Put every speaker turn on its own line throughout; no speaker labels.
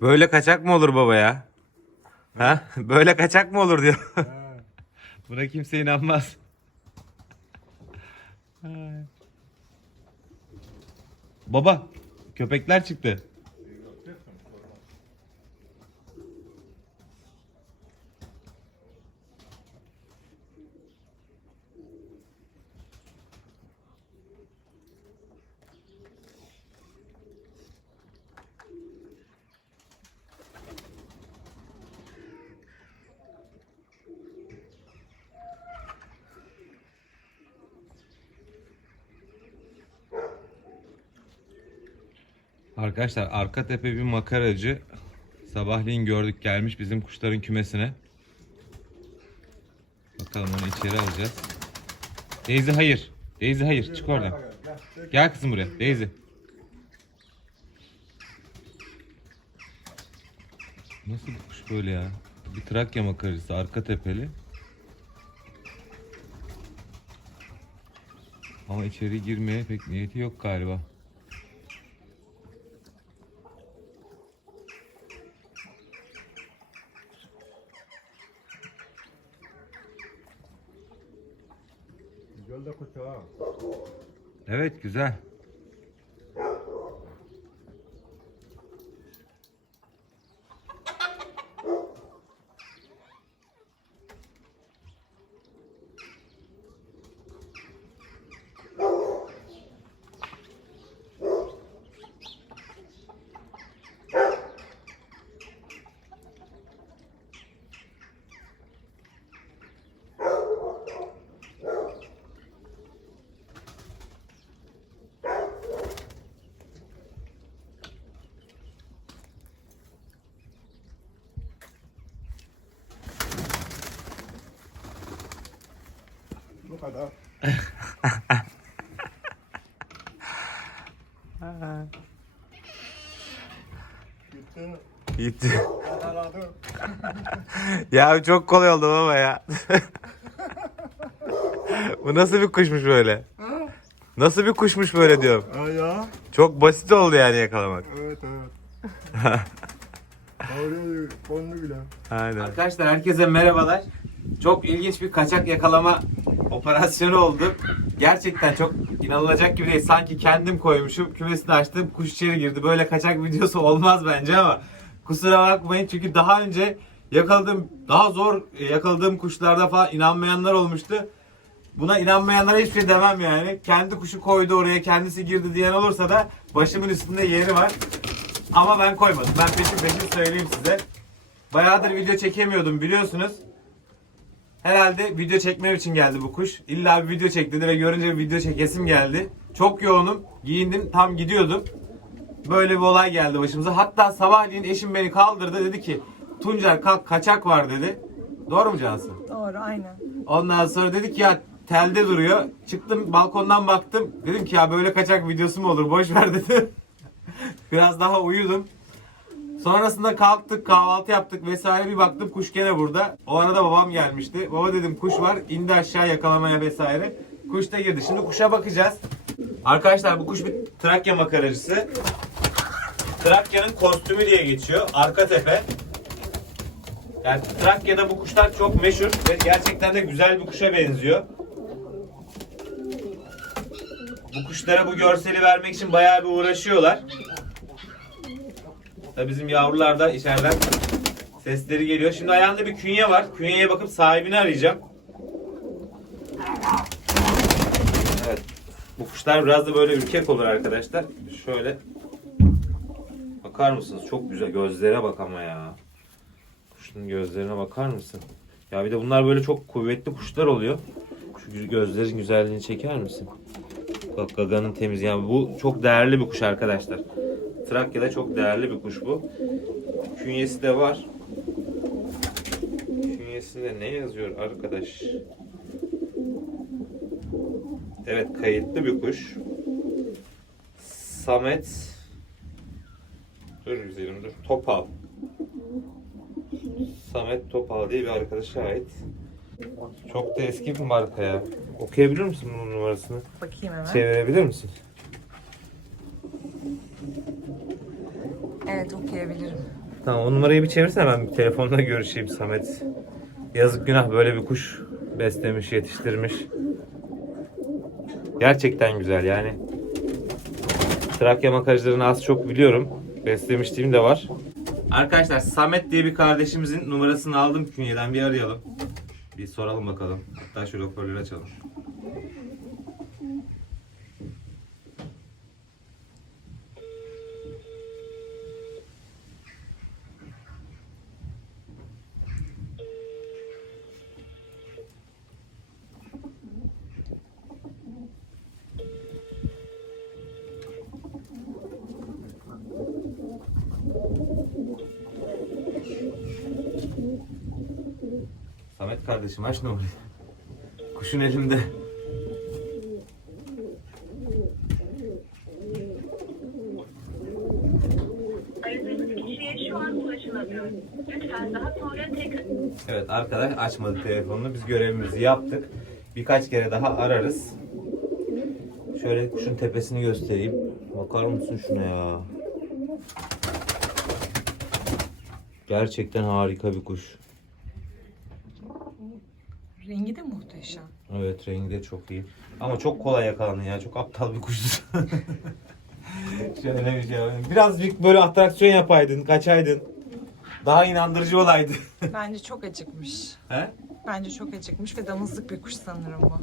Böyle kaçak mı olur baba ya? Ha? Böyle kaçak mı olur diyor. Buna kimse inanmaz. Baba, köpekler çıktı. Arkadaşlar arka tepe bir makaracı. Sabahleyin gördük gelmiş bizim kuşların kümesine. Bakalım onu içeri alacağız. Daisy hayır. Daisy hayır. Çık oradan. Gel kızım buraya. Daisy. Nasıl bir kuş böyle ya? Bir Trakya makaracısı arka tepeli. Ama içeri girmeye pek niyeti yok galiba. Evet güzel.
Bu kadar. Gitti.
Gitti. Ya çok kolay oldu baba ya. Bu nasıl bir kuşmuş böyle? Nasıl bir kuşmuş böyle diyorum.
Ha ya.
Çok basit oldu yani yakalamak.
Evet evet. Doğru kondu bile.
Aynen. Arkadaşlar herkese merhabalar. Çok ilginç bir kaçak yakalama operasyonu oldu. Gerçekten çok inanılacak gibi değil. Sanki kendim koymuşum, kümesini açtım, kuş içeri girdi. Böyle kaçak videosu olmaz bence ama kusura bakmayın çünkü daha önce yakaladığım, daha zor yakaladığım kuşlarda falan inanmayanlar olmuştu. Buna inanmayanlara hiçbir şey demem yani. Kendi kuşu koydu oraya, kendisi girdi diyen olursa da başımın üstünde yeri var. Ama ben koymadım. Ben peşin peşin söyleyeyim size. Bayağıdır video çekemiyordum biliyorsunuz. Herhalde video çekmem için geldi bu kuş. İlla bir video çek dedi ve görünce bir video çekesim geldi. Çok yoğunum. Giyindim tam gidiyordum. Böyle bir olay geldi başımıza. Hatta sabahleyin eşim beni kaldırdı dedi ki Tuncer kalk kaçak var dedi. Doğru mu Cansu?
Doğru aynen.
Ondan sonra dedik ya telde duruyor. Çıktım balkondan baktım. Dedim ki ya böyle kaçak videosu mu olur boş ver dedi. Biraz daha uyudum. Sonrasında kalktık kahvaltı yaptık vesaire bir baktım kuş gene burada. O arada babam gelmişti. Baba dedim kuş var indi aşağı yakalamaya vesaire. Kuş da girdi. Şimdi kuşa bakacağız. Arkadaşlar bu kuş bir Trakya makaracısı. Trakya'nın kostümü diye geçiyor. Arka tepe. Yani Trakya'da bu kuşlar çok meşhur ve gerçekten de güzel bir kuşa benziyor. Bu kuşlara bu görseli vermek için bayağı bir uğraşıyorlar. Tabii bizim yavrular da içeriden sesleri geliyor. Şimdi ayağında bir künye var. Künyeye bakıp sahibini arayacağım. Evet. Bu kuşlar biraz da böyle ürkek olur arkadaşlar. Şöyle bakar mısınız? Çok güzel. Gözlere bak ama ya. Kuşun gözlerine bakar mısın? Ya bir de bunlar böyle çok kuvvetli kuşlar oluyor. Şu gö- gözlerin güzelliğini çeker misin? Bak gaganın temiz. Yani bu çok değerli bir kuş arkadaşlar. Trakya'da çok değerli bir kuş bu. Künyesi de var. Künyesinde ne yazıyor arkadaş? Evet kayıtlı bir kuş. Samet Dur güzelim dur. Topal. Samet Topal diye bir arkadaşa ait. Çok da eski bir marka ya. Okuyabilir misin bunun numarasını?
Bakayım hemen.
Çevirebilir misin?
Evet okuyabilirim.
Tamam o numarayı bir çevirsene ben bir telefonla görüşeyim Samet. Yazık günah böyle bir kuş beslemiş, yetiştirmiş. Gerçekten güzel yani. Trakya makaracılarını az çok biliyorum. Beslemişliğim de var. Arkadaşlar Samet diye bir kardeşimizin numarasını aldım künyeden bir arayalım. Bir soralım bakalım. Hatta şu hoparlörü açalım. Samet kardeşim aç numarayı. Kuşun elimde. Evet arkadaş açmadı telefonunu. Biz görevimizi yaptık. Birkaç kere daha ararız. Şöyle kuşun tepesini göstereyim. Bakar mısın şuna ya? Gerçekten harika bir kuş.
Rengi de muhteşem.
Evet rengi de çok iyi. Ama çok kolay yakalandın ya. Çok aptal bir kuştu. Şöyle bir şey. Birazcık böyle atraksiyon yapaydın, kaçaydın. Daha inandırıcı olaydı.
Bence çok acıkmış.
He?
Bence çok acıkmış ve damızlık bir kuş sanırım bu.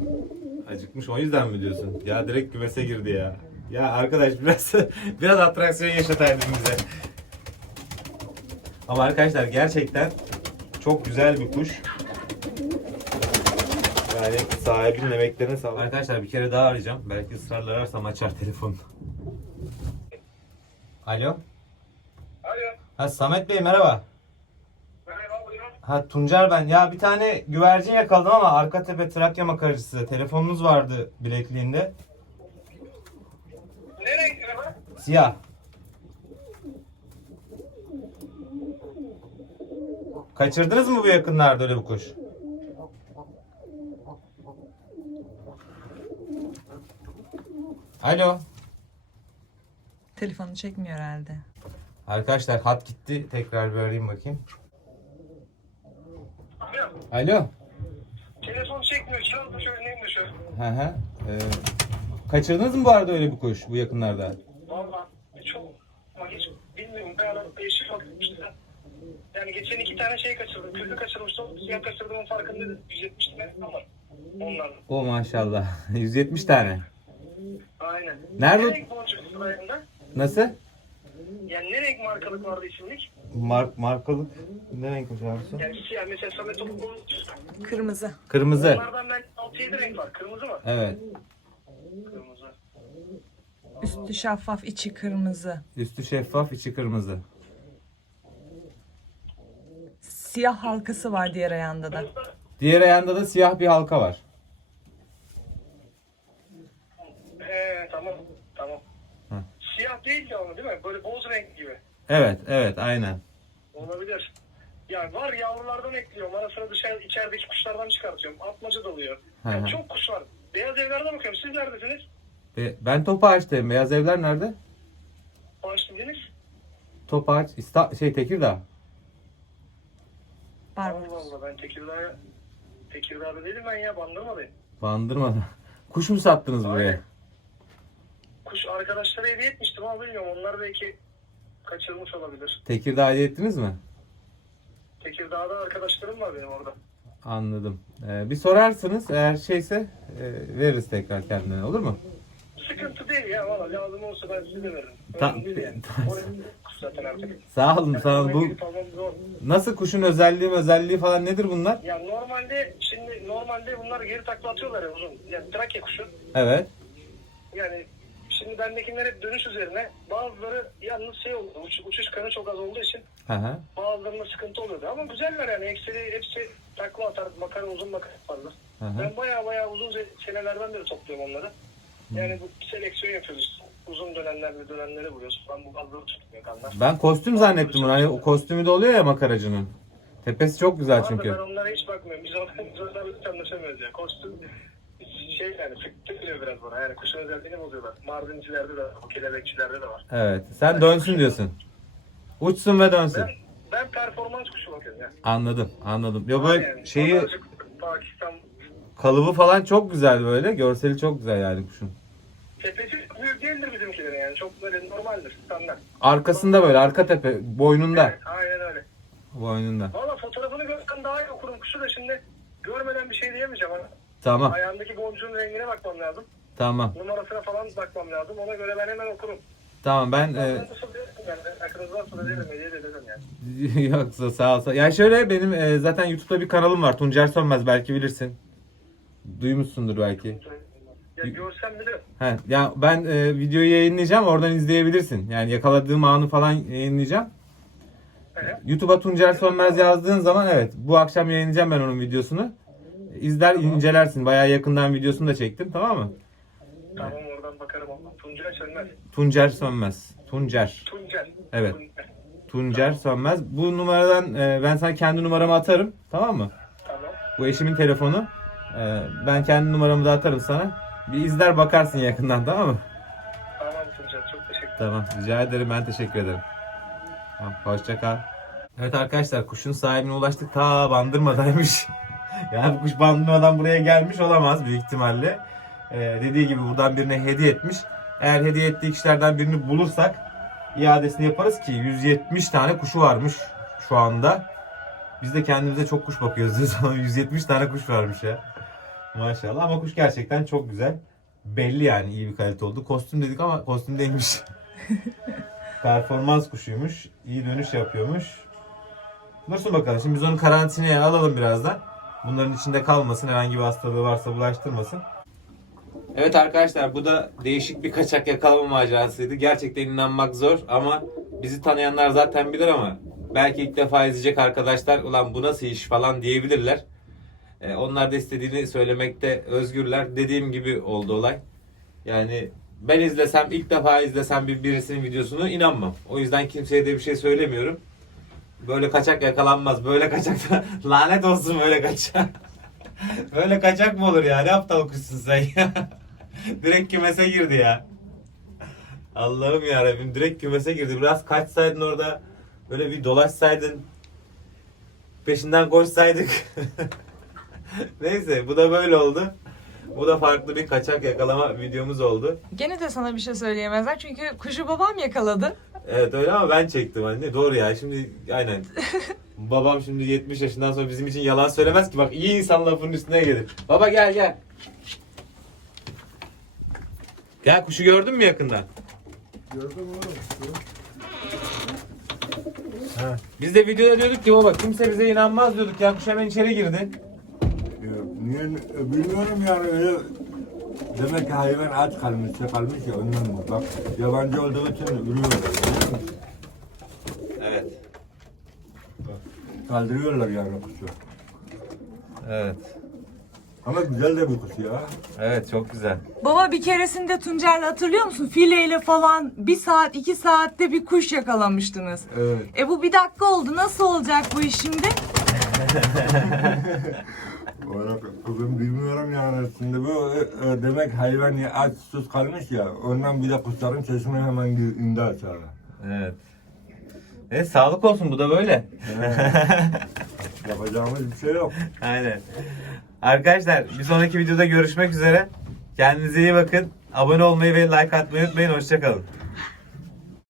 Acıkmış o yüzden mi diyorsun? Ya direkt kümese girdi ya. Ya arkadaş biraz biraz atraksiyon yaşataydın bize. Ama arkadaşlar gerçekten çok güzel bir kuş. Yani sahibinin emeklerine sağlık. Arkadaşlar bir kere daha arayacağım. Belki ısrarla ararsam açar telefonu. Alo.
Alo.
Ha Samet Bey merhaba.
Merhaba buyurun.
Ha Tuncer ben. Ya bir tane güvercin yakaladım ama arka tepe Trakya makaracısı. Telefonunuz vardı bilekliğinde.
Ne renkli mi?
Siyah. Kaçırdınız mı bu yakınlarda öyle bir kuş? Alo.
Telefonu çekmiyor herhalde.
Arkadaşlar hat gitti. Tekrar bir arayayım bakayım.
Alo.
Alo.
Telefon çekmiyor. Çal da şöyle neyim de şöyle.
Hı hı. Ee, kaçırdınız mı bu arada öyle bir kuş bu yakınlarda?
Valla çok ama hiç bilmiyorum. Ben arada değişik bakmıştı. Yani geçen iki tane şey kaçırdım. Küllü kaçırmıştım. Siyah kaçırdığımın farkındaydım. 170 metre ama. Onlar.
O maşallah. 170 tane.
Aynen.
Nerede-
Ne renk?
Nasıl?
Yani ne renk markalık vardı isimlik?
Mark markalık ne renk abisi?
Yani siyah mesela Samet Topuklu.
Kırmızı.
Kırmızı.
Onlardan ben 6-7 renk var. Kırmızı mı?
Evet.
Kırmızı.
Üstü şeffaf, içi kırmızı.
Üstü şeffaf, içi kırmızı.
Siyah halkası var diğer ayağında da.
Diğer ayağında da siyah bir halka var.
He tamam. Tamam.
Hı.
Siyah değil de ama değil mi? Böyle boz renk gibi.
Evet, evet, aynen.
Olabilir. Yani var yavrulardan ekliyorum. Ara sıra dışarı içerideki kuşlardan çıkartıyorum. Atmaca dalıyor. Yani çok kuş var. Beyaz evlerden bakıyorum. Siz neredesiniz?
E, ben Topaç'tayım. Beyaz evler nerede?
Bağışladınız.
Topaç, İsta şey Tekirdağ.
Var
Allah Allah ben Tekirdağ Tekirdağ'da değilim ben ya Bandırma'dayım.
Bandırma'da. Kuş mu sattınız buraya?
Kuş arkadaşlara hediye etmiştim ama bilmiyorum. Onlar belki kaçırmış olabilir.
Tekirdağ hediye ettiniz mi?
Tekirdağ'da arkadaşlarım var benim orada.
Anladım. Ee, bir sorarsınız eğer şeyse e, veririz tekrar kendine olur mu?
Sıkıntı değil ya valla lazım olsa ben size veririm.
Ta-
Önemli değil yani. Oraya kuş zaten artık.
Sağ olun sağ olun. Bu
zor.
nasıl kuşun özelliği özelliği falan nedir bunlar?
Ya normalde şimdi normalde bunlar geri takla atıyorlar ya uzun. Yani Trakya kuşu.
Evet.
Yani şimdi bendekiler hep dönüş üzerine. Bazıları yalnız şey oldu. Uç, uçuş kanı çok az olduğu için
hı.
bazılarında sıkıntı oluyordu. Ama güzeller yani. Ekseri hepsi takla atar. Makara uzun makara yaparlar. Ben baya baya uzun se- senelerden beri topluyorum onları. Yani bu seleksiyon yapıyoruz. Uzun dönemlerle dönemleri vuruyoruz. Ben bu bazıları tutmuyor kanlar.
Ben kostüm zannettim bunu. Hani o kostümü de oluyor ya makaracının. Tepesi çok güzel çünkü.
Ben onlara hiç bakmıyorum. Biz onlarla hiç anlaşamıyoruz ya. Kostüm şey yani sıktırıyor biraz bana. Yani kuşun özelliğini bozuyorlar. Mardincilerde de var. Kelebekçilerde de var.
Evet. Sen dönsün diyorsun. Uçsun ve dönsün.
Ben ben performans kuşu bakıyorum ya.
Anladım, anladım. Ya böyle
Yani
şeyi
Pakistan
kalıbı falan çok güzel böyle. Görseli çok güzel yani kuşun.
tepesi büyük değildir bizimkilerin yani. Çok böyle normaldir. Standart.
Arkasında böyle arka tepe boynunda.
Aynen öyle.
Boynunda.
Valla fotoğrafını görsem daha iyi okurum kuşu da şimdi görmeden bir şey diyemeyeceğim. Hani
Tamam.
ayağındaki boncuğun rengine bakmam lazım.
Tamam.
Numarasına falan bakmam lazım. Ona göre ben hemen okurum.
Tamam ben e,
Ben derim yani. Yani.
yoksa sağ ol. Ya şöyle benim e, zaten YouTube'da bir kanalım var. Tuncer Sönmez belki bilirsin. Duymuşsundur belki.
Ya görsem bilirim.
He, ya ben e, videoyu yayınlayacağım. Oradan izleyebilirsin. Yani yakaladığım anı falan yayınlayacağım.
Evet.
YouTube'a Tuncer Sönmez yazdığın zaman evet bu akşam yayınlayacağım ben onun videosunu. İzler incelersin. Bayağı yakından videosunu da çektim tamam mı?
Tamam oradan bakarım. ama. Tuncel Sönmez.
Tuncer Sönmez. Tuncer.
Tuncel.
Evet.
Tuncel.
Tuncer Sönmez. Bu numaradan e, ben sana kendi numaramı atarım. Tamam mı?
Tamam.
Bu eşimin telefonu. E, ben kendi numaramı da atarım sana. Bir izler bakarsın yakından tamam mı?
Tamam Tuncel. Çok teşekkür ederim.
Tamam. Rica ederim. Ben teşekkür ederim. Tamam, hoşça kal. Evet arkadaşlar kuşun sahibine ulaştık. Ta bandırmadaymış. yani kuş bandırmadan buraya gelmiş olamaz büyük ihtimalle. Ee, dediği gibi buradan birine hediye etmiş. Eğer hediye ettiği kişilerden birini bulursak iadesini yaparız ki 170 tane kuşu varmış şu anda. Biz de kendimize çok kuş bakıyoruz diyoruz ama 170 tane kuş varmış ya. Maşallah ama kuş gerçekten çok güzel. Belli yani iyi bir kalite oldu. Kostüm dedik ama kostüm değilmiş. Performans kuşuymuş. iyi dönüş yapıyormuş. Dursun bakalım. Şimdi biz onu karantinaya alalım birazdan. Bunların içinde kalmasın. Herhangi bir hastalığı varsa bulaştırmasın. Evet arkadaşlar bu da değişik bir kaçak yakalama macerasıydı. Gerçekten inanmak zor ama bizi tanıyanlar zaten bilir ama belki ilk defa izleyecek arkadaşlar ulan bu nasıl iş falan diyebilirler. Ee, onlar da istediğini söylemekte özgürler. Dediğim gibi oldu olay. Yani ben izlesem ilk defa izlesem bir birisinin videosunu inanmam. O yüzden kimseye de bir şey söylemiyorum. Böyle kaçak yakalanmaz. Böyle kaçak da lanet olsun böyle kaçak. böyle kaçak mı olur ya? Ne aptal kuşsun sen ya. direkt kümese girdi ya. Allah'ım ya Rabbim direkt kümese girdi. Biraz kaçsaydın orada böyle bir dolaşsaydın peşinden koşsaydık. Neyse bu da böyle oldu. Bu da farklı bir kaçak yakalama videomuz oldu.
Gene de sana bir şey söyleyemezler çünkü kuşu babam yakaladı.
Evet öyle ama ben çektim anne. Doğru ya. Şimdi aynen. Babam şimdi 70 yaşından sonra bizim için yalan söylemez ki. Bak iyi insan lafının üstüne gelir. Baba gel gel. Gel kuşu gördün mü yakından?
Gördüm oğlum.
Biz de videoda diyorduk ki baba kimse bize inanmaz diyorduk ya kuş hemen içeri girdi.
Ya, niye e, bilmiyorum yani öyle demek ki hayvan aç kalmış, kalmış ya ondan mı? Bak yabancı olduğu için ürüyor.
Evet.
Kaldırıyorlar yani kuşu.
Evet.
Ama güzel de bir kuş ya.
Evet çok güzel.
Baba bir keresinde Tuncer'le hatırlıyor musun? Fileyle falan bir saat iki saatte bir kuş yakalamıştınız.
Evet.
E bu bir dakika oldu. Nasıl olacak bu iş şimdi?
Olarak kızım bilmiyorum yani. Şimdi bu e, e, demek hayvan ya aç sus kalmış ya. Ondan bir de kuşların sesini hemen indi aşağı.
Evet. Evet sağlık olsun bu da böyle.
Yapacağımız bir şey yok.
Aynen. Arkadaşlar bir sonraki videoda görüşmek üzere. Kendinize iyi bakın. Abone olmayı ve like atmayı unutmayın. Hoşçakalın.